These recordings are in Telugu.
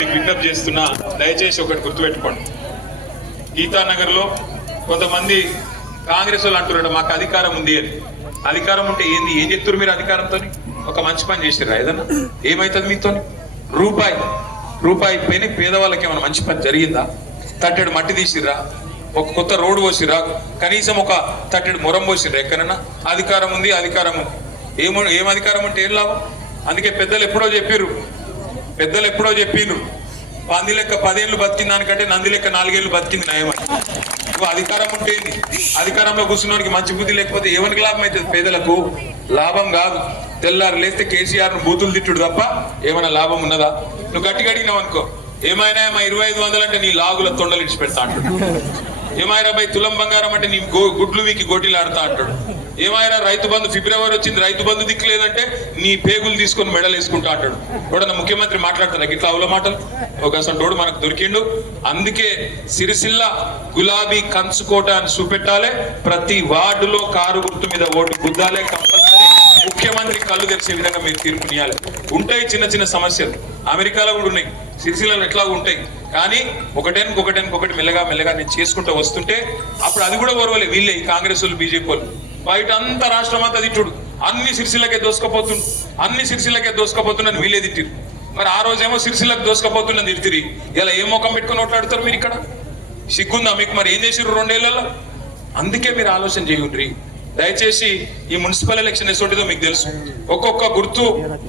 మీకు విజ్ఞప్తి చేస్తున్నా దయచేసి ఒకటి గుర్తుపెట్టుకోండి. గీతానగర్లో కొంతమంది కాంగ్రెస్ వాళ్ళు అంటున్నారు మాకు అధికారం ఉంది అని. అధికారం ఉంటే ఏంది? ఏం చెప్తారు మీరు అధికారంతో ఒక మంచి పని చేసిర్రా ఏదన్నా? ఏమైతుంది మీతో రూపాయి. రూపాయి పైన పేదవాళ్ళకి ఏమైనా మంచి పని జరిగిందా? తట్టెడు మట్టి తీసిర్రా? ఒక కొత్త రోడ్డు పోసిర్రా? కనీసం ఒక తట్టెడు మొరం పోసిర్రా ఎక్కడన్నా? అధికారం ఉంది అధికారం ఉంది. ఏమో ఏం అధికారం అంటే ఏం లాభం? అందుకే పెద్దలు ఎప్పుడో చెప్పిర్రు పెద్దలు ఎప్పుడో చెప్పిండ్రు పంది లెక్క పదేళ్ళు బతికిన దానికంటే నంది లెక్క నాలుగేళ్ళు బతికింది నయమని. నువ్వు అధికారం ఉంటేంది అధికారంలో కూర్చున్నవానికి మంచి బుద్ధి లేకపోతే ఎవరికి లాభం అవుతుంది పేదలకు? లాభం కాదు. తెల్లారు లేస్తే కేసీఆర్ను బూతులు తిట్టుడు తప్ప ఏమైనా లాభం ఉన్నదా? నువ్వు గట్టి అడిగినావు అనుకో ఏమైనా ఏమో ఇరవై ఐదు వందలు అంటే నీ లాగుల తొండలు ఇడిచి పెడతా అంటాడు. ఏమైనా బై తులం బంగారం అంటే నీ గో- గుడ్లు వీకి గోటిలాడుతా అంటాడు. ఏమైనా రైతు బంధు ఫిబ్రవరి వచ్చింది రైతు బంధు దిక్కులేదంటే నీ పేగులు తీసుకొని మెడలు వేసుకుంటా అంటాడు కూడా ముఖ్యమంత్రి మాట్లాడతారు ఇట్లా అవుల మాటలు. ఒక అసంటోడు మనకు దొరికిండు. అందుకే సిరిసిల్ల గులాబీ కంచుకోట అని చూపెట్టాలి. ప్రతి వార్డులో కారు గుర్తు మీద ఓటు గుద్దాలే కంపల్సరీ. ముఖ్యమంత్రి కళ్ళు తెరిచే విధంగా మీరు తీర్పునియాలి ఉంటాయి చిన్న చిన్న సమస్యలు. అమెరికాలో కూడా ఉన్నాయి. సిరిసిల్లలో ఎట్లా ఉంటాయి. కానీ ఒకటేనికి ఒకటేనికి ఒకటి మెల్లగా మెల్లగా నేను చేసుకుంటూ వస్తుంటే అప్పుడు అది కూడా ఓర్వలే. వీళ్ళే ఈ కాంగ్రెస్ వాళ్ళు బీజేపీ వాళ్ళు. బయట అంతా రాష్ట్రం అంతా తిట్టుడు. అన్ని సిరిసిలకే దోసుకపోతుండు. అన్ని సిరిసిలకే దోసుకపోతుండని వీళ్ళే తిట్టిరు మరి ఆ రోజేమో సిరిసిలకు దోసుకపోతుండని తిడితిరి ఇలా ఏ ముఖం పెట్టుకొని ఓట్లాడతారు మీరు ఇక్కడ? సిగ్గుందా మీకు? మరి ఏం చేసిర్రు రెండేళ్ళలో? అందుకే మీరు ఆలోచన చేయండి దయచేసి ఈ మున్సిపల్ ఎలక్షన్ ఎటువంటిదో మీకు తెలుసు. ఒక్కొక్క గుర్తు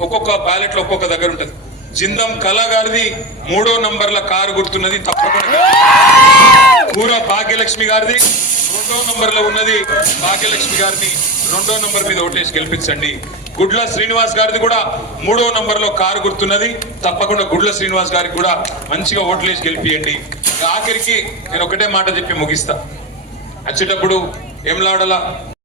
ఒక్కొక్క బ్యాలెట్లో ఒక్కొక్క దగ్గర ఉంటది. జిందం కళ గారిది మూడో నంబర్ల కారు గుర్తున్నది తప్పకుండా. కూర భాగ్యలక్ష్మి గారిది. రెండో నంబర్లో ఉన్నది భాగ్యలక్ష్మి గారిని రెండో నంబర్ మీద ఓటేసి గెలిపించండి. గుడ్ల శ్రీనివాస్ గారిది కూడా మూడో నంబర్లో కారు గుర్తున్నది. తప్పకుండా గుడ్ల శ్రీనివాస్ గారికి కూడా మంచిగా ఓట్లేసి గెలిపియండి. ఆఖరికి నేను ఒకటే మాట చెప్పి ముగిస్తా. వచ్చేటప్పుడు ఏం లాడలా?